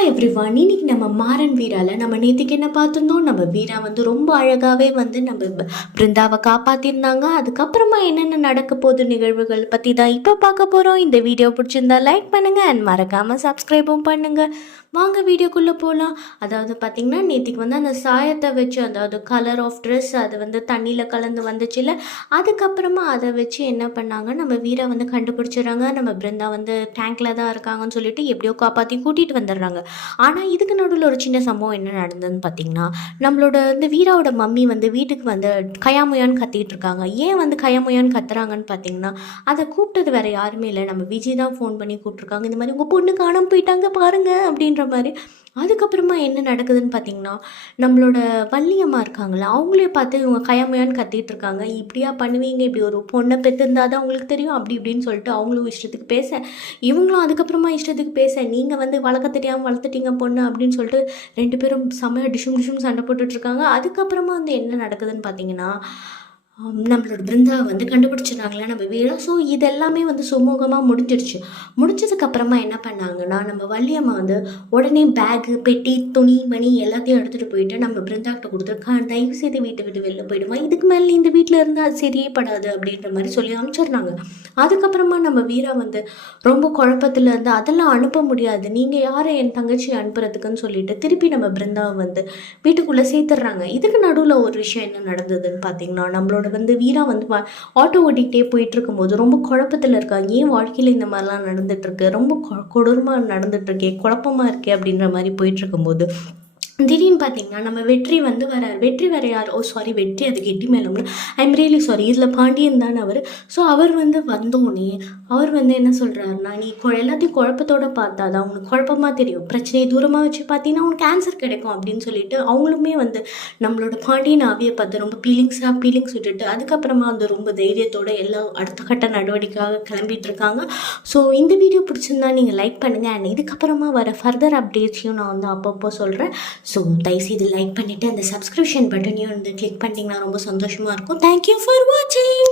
Hi everyone. இன்னைக்கு நம்ம மாறன் வீரால நம்ம நேத்திக்கு என்ன பார்த்துருந்தோம். நம்ம வீரா வந்து ரொம்ப அழகாவே வந்து நம்ம பிருந்தாவை காப்பாத்திருந்தாங்க. அதுக்கப்புறமா என்னென்ன நடக்க போகுது நிகழ்வுகள் பற்றி தான் இப்போ பார்க்க போகிறோம். இந்த வீடியோ பிடிச்சிருந்தா லைக் பண்ணுங்கள் அண்ட் மறக்காமல் சப்ஸ்கிரைபும் பண்ணுங்கள். வாங்க வீடியோக்குள்ளே போகலாம். அதாவது பார்த்திங்கன்னா நேற்றுக்கு வந்து அந்த சாயத்தை வச்சு, அதாவது கலர் ஆஃப் ட்ரெஸ் அது வந்து தண்ணியில் கலந்து வந்துச்சுல்ல, அதுக்கப்புறமா அதை வச்சு என்ன பண்ணாங்க, நம்ம வீரா வந்து கண்டுபிடிச்சிடுறாங்க. நம்ம பிருந்தா வந்து டேங்க்கில் தான் இருக்காங்கன்னு சொல்லிட்டு எப்படியோ காப்பாற்றி கூட்டிகிட்டு வந்துடுறாங்க. ஆனால் இதுக்கு நடுவில் ஒரு சின்ன சம்பவம் என்ன நடந்ததுன்னு பார்த்திங்கன்னா, நம்மளோட இந்த வீராவோட மம்மி வந்து வீட்டுக்கு வந்து கயாமுயான்னு கத்திட்டு இருக்காங்க. ஏன் வந்து கயாமுயான்னு கத்துறாங்கன்னு பார்த்தீங்கன்னா, அதை கூப்பிட்டது வேறு யாருமே இல்லை, நம்ம விஜய் தான் ஃபோன் பண்ணி கூப்பிட்ருக்காங்க. இந்த மாதிரி உங்கள் பொண்ணு காணாமல் போயிட்டாங்க பாருங்க அப்படின்ற மாதிரி. அதுக்கப்புறமா என்ன நடக்குதுன்னு பார்த்தீங்கன்னா, நம்மளோட வள்ளியம்மா இருக்காங்களா, அவங்களே பார்த்து இவங்க கயாமையான்னு கத்திட்டு இருக்காங்க. இப்படியா பண்ணுவீங்க, இப்படி ஒரு பொண்ணை பெற்றிருந்தா தான் உங்களுக்கு தெரியும் அப்படி இப்படின்னு சொல்லிட்டு அவங்களும் இஷ்டத்துக்கு பேச, இவங்களும் அதுக்கப்புறமா இஷ்டத்துக்கு பேச, நீங்கள் வந்து வளர்க்க தெரியாமல் வளர்த்துட்டீங்க பொண்ணு அப்படின்னு சொல்லிட்டு ரெண்டு பேரும் செம்மையாக டிஷும் டிஷும் சண்டை போட்டுட்ருக்காங்க. அதுக்கப்புறமா வந்து என்ன நடக்குதுன்னு பார்த்தீங்கன்னா, நம்மளோட பிருந்தா வந்து கண்டுபிடிச்சிடுறாங்களா நம்ம வீரா. ஸோ இதெல்லாமே வந்து சுமூகமாக முடிஞ்சிடுச்சு. முடிச்சதுக்கப்புறமா என்ன பண்ணாங்கன்னா, நம்ம வள்ளியம்மா வந்து உடனே பேகு, பெட்டி, துணி, மணி எல்லாத்தையும் எடுத்துகிட்டு போயிட்டு நம்ம பிருந்தாக்கிட்ட கொடுத்துருக்கா, தயவு செய்து வீட்டை விட்டு வெளில போயிடுமா, இதுக்கு மேலே இந்த வீட்டில் இருந்தால் அது சரியே படாது அப்படின்ற மாதிரி சொல்லி அனுப்பிச்சிடுறாங்க. அதுக்கப்புறமா நம்ம வீரா வந்து ரொம்ப குழப்பத்தில் இருந்து அதெல்லாம் அனுப்ப முடியாது, நீங்கள் யாரை என் தங்கச்சி அனுப்புறதுக்குன்னு சொல்லிட்டு திருப்பி நம்ம பிருந்தாவை வந்து வீட்டுக்குள்ளே சேர்த்துடுறாங்க. இதுக்கு நடுவில் ஒரு விஷயம் என்ன நடந்ததுன்னு பார்த்தீங்கன்னா, நம்மளோட வந்து வீரா வந்து ஆட்டோ ஓட்டிகிட்டே போயிட்டு இருக்கும்போது ரொம்ப குழப்பத்தில் இருக்காங்க. ஏன் வாழ்க்கையில் இந்த மாதிரிலாம் நடந்துட்டுருக்கு, ரொம்ப கொடூரமாக நடந்துட்டுருக்கே, குழப்பமாக இருக்கே அப்படின்ற மாதிரி போயிட்டு இருக்கும்போது திடீர்னு பார்த்தீங்கன்னா நம்ம வெற்றி வந்து வரார். வெற்றி வேறு யார், சாரி வெற்றி, அது கெட்டி மேலும் ஐம் ரியலி சாரி, இதில் பாண்டியன் தான் அவர். ஸோ அவர் வந்து வந்தோடனே அவர் வந்து என்ன சொல்கிறாருன்னா, நீ எல்லாத்தையும் குழப்பத்தோடு பார்த்தா தான் உனக்கு குழப்பமாக தெரியும், பிரச்சனையை தூரமாக வச்சு பார்த்தீங்கன்னா உனக்கு ஆன்சர் கிடைக்கும் அப்படின்னு சொல்லிட்டு அவங்களுமே வந்து நம்மளோட பாண்டியன் ஆவியை பார்த்து ரொம்ப ஃபீலிங்ஸ் விட்டுட்டு அதுக்கப்புறமா வந்து ரொம்ப தைரியத்தோடு எல்லாம் அடுத்த கட்ட நடவடிக்கையாக கிளம்பிட்டு இருக்காங்க. ஸோ இந்த வீடியோ பிடிச்சிருந்தா நீங்கள் லைக் பண்ணுங்கள் அண்ட் இதுக்கப்புறமா வர ஃபர்தர் அப்டேட்ஸையும் நான் வந்து அப்பப்போ சொல்கிறேன். ஸோ தயவுசெய்து லைக் பண்ணிவிட்டு அந்த சப்ஸ்கிரிப்ஷன் பட்டனையும் வந்து கிளிக் பண்ணிங்கன்னா ரொம்ப சந்தோஷமாக இருக்கும். தேங்க்யூ ஃபார் வாட்சிங்.